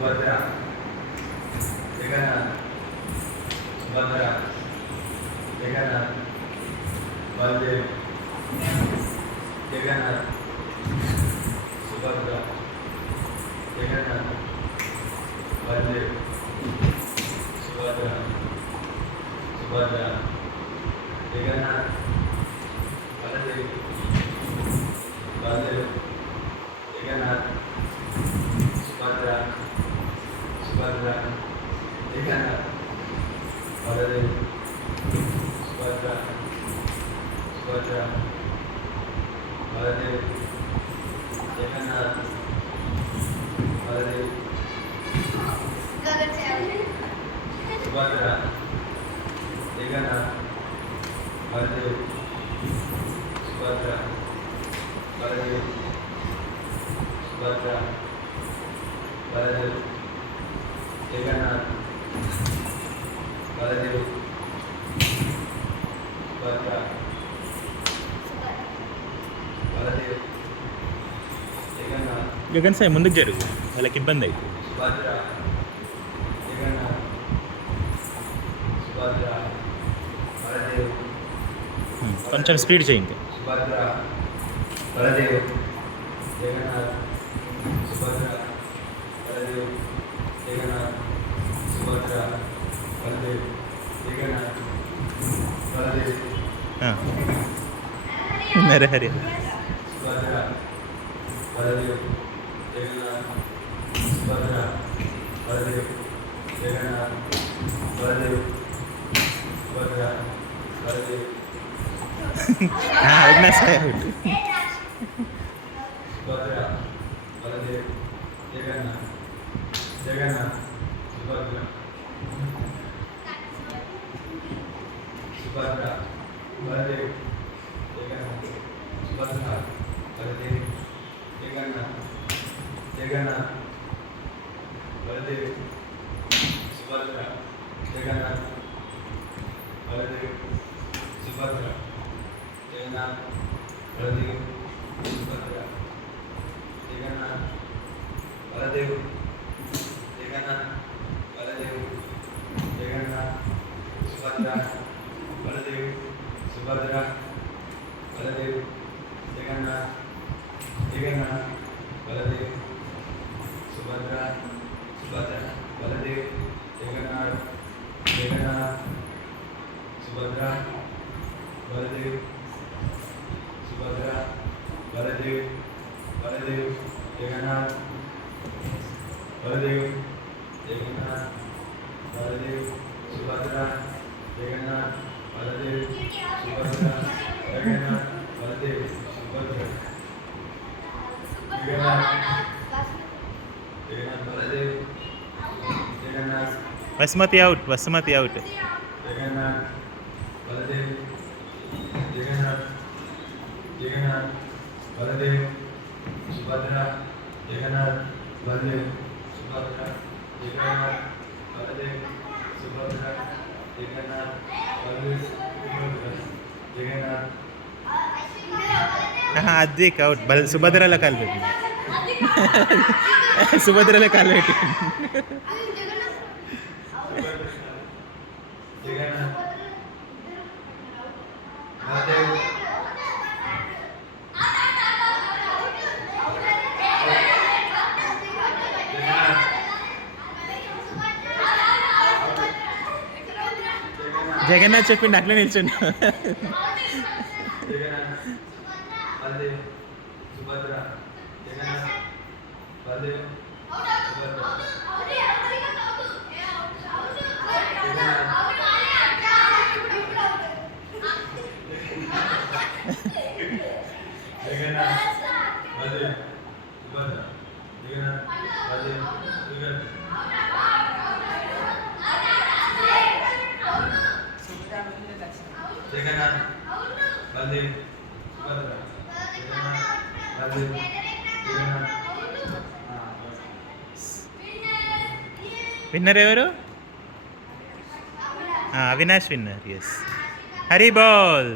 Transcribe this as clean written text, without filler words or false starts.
సుభద్ర జగన్నాథ్ సుభద్ర జగన్నాథ్ బలదేవ్ జగన్నాథ్ సుభద్ర జగన్నాథ్ బలదేవ్ సుభద్ర సుభద్ర జగన్నాథ్ బలదేవ్ బలదేవ్ జగన్నాథ్ సుభద్ర సుభద్ర జగన్నాథ్ బలదేవ్ సుభద్ర సుభద్ర బలదేవ్ జగన్నాథ్ బలదేవ్ సుభద్ర జగన్నాథ్ బలదేవ్ సుభద్ర బలదేవ్ సుభద్ర బలదేవ్ జగన్నాథ్ బలదేవ్ సుభద్ర బలదేవ్ జగన్నాథ్. గగన్ సాయి ముందుకు జరుగు, వాళ్ళకి ఇబ్బంది అవుతుంది. సుభద్ర జగన్నాథ్ సుభద్ర బలదేవ్ కొంచెం స్పీడ్ చేయండి. Subhadra Baldev Jagannadh Subhadra Baldev Jagannadh Subhadra Baldev Jagannadh Baldev Narahari Subhadra Baldev Jagannadh Subhadra Baldev Jagannadh Baldev Subhadra Baldev Avinash Sai Subhadra Baldev Jagannath Jagannadh Subhadra Subhadra Baldev Jagannadh Subhadra Baldev Jagannath Jagannath Baldev Subhadra Jagannath Baldev Subhadra Jagannath Baldev Subhadra Jagannath Baldev Jagannadh Baldev Jagannadh Subhadra Baldev Subhadra Baldev Jagannath Jagannath Baldev Subhadra Subhadra Baldev Jagannath Jagannadh Subhadra Baldev Subhadra Baldev Baldev Jagannadh Baldev Jagannadh Baldev Subhadra Jagannath Baldev Subhadra Jagannath Baldev Subhadra Jagannath Jagannath Baldev Jagannath Vasumati out, Vasumati out. జగన్నాథ్ బలదేవ్ జగన్నాథ్ జగన్నాథ్ బలదేవ్ సుభద్ర జగన్నాథ్ బలదేవ్ సుభద్ర జగన్నాథ్ బలదేవ్ సుభద్ర జగన్నాథ్ బలదేవ్ సుభద్ర జగన్నాథ్. అది అవుట్. సుభద్రలో కాలు పెట్టింది. సుభద్రలో కాలు పెట్టింది. జగన్నాథ్ బలదేవ్ జగన్నాథ్ చెప్పిండు అట్లా నిల్చుండు. జగన్నాథ్ బలదేవ్ సుభద్ర జగన్నాథ్ బలదేవ్ సుభద్ర జగన్నాథ్ బలదేవ్ సుభద్ర జగన్నాథ్ బలదేవ్ సుభద్ర జగన్నాథ్ బలదేవ్ సుభద్ర జగన్నాథ్ బలదేవ్ జగన్నాథ్. విన్నర్ ఎవరు? Avinash winner. Yes. Hari ball.